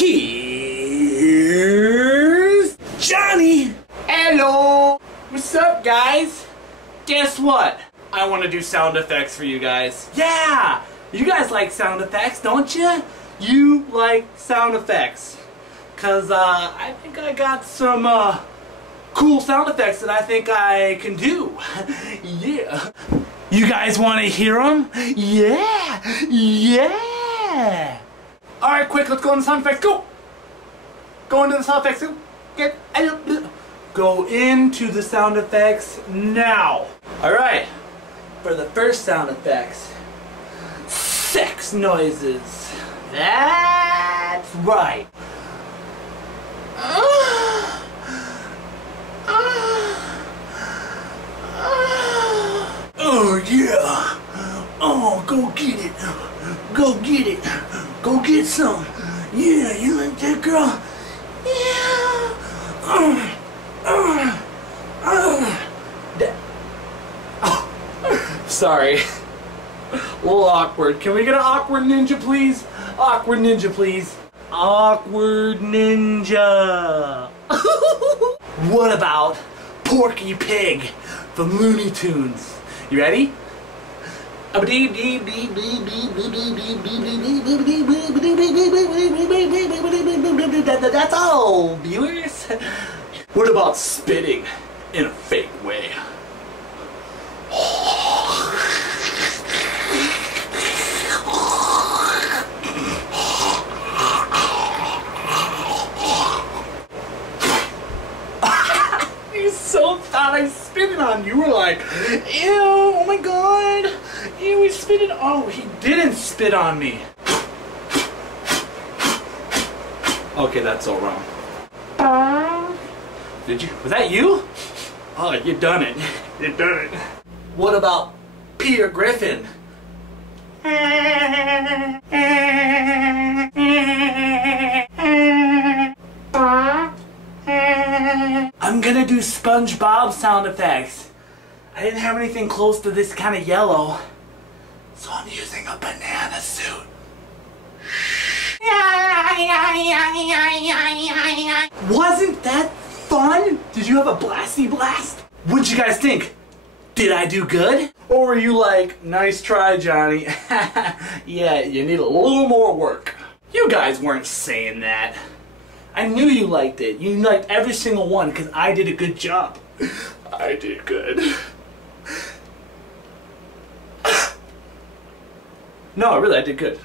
Here's Johnny! Hello! What's up, guys? Guess what? I want to do sound effects for you guys. Yeah! You guys like sound effects, don't you? You like sound effects. Cause I think I got some cool sound effects that I think I can do. Yeah. You guys want to hear them? Yeah! Yeah! Alright, quick, let's go into sound effects. Go! Go into the sound effects. Go into the sound effects now. Alright, for the first sound effects, sex noises. That's right. Oh yeah. Oh, go get it. Go get it. Go get some. Yeah, you like that, girl? Yeah. Sorry. A little awkward. Can we get an awkward ninja, please? Awkward ninja, please. Awkward ninja. What about Porky Pig from Looney Tunes? You ready? That's all, viewers. What about spitting in a fake way? You so thought I spit it on you. You were like, ew, oh my god. Ew, he spit it. Oh, he didn't spit on me. Okay, that's all wrong. Did you? Was that you? Oh, you done it. You done it. What about Peter Griffin? I'm gonna do SpongeBob sound effects. I didn't have anything close to this kind of yellow, so I'm using a banana suit. Wasn't that fun? Did you have a blasty blast? What'd you guys think? Did I do good? Or were you like, nice try, Johnny? Yeah, you need a little more work. You guys weren't saying that. I knew you liked it. You liked every single one because I did a good job. I did good. No, really, I did good.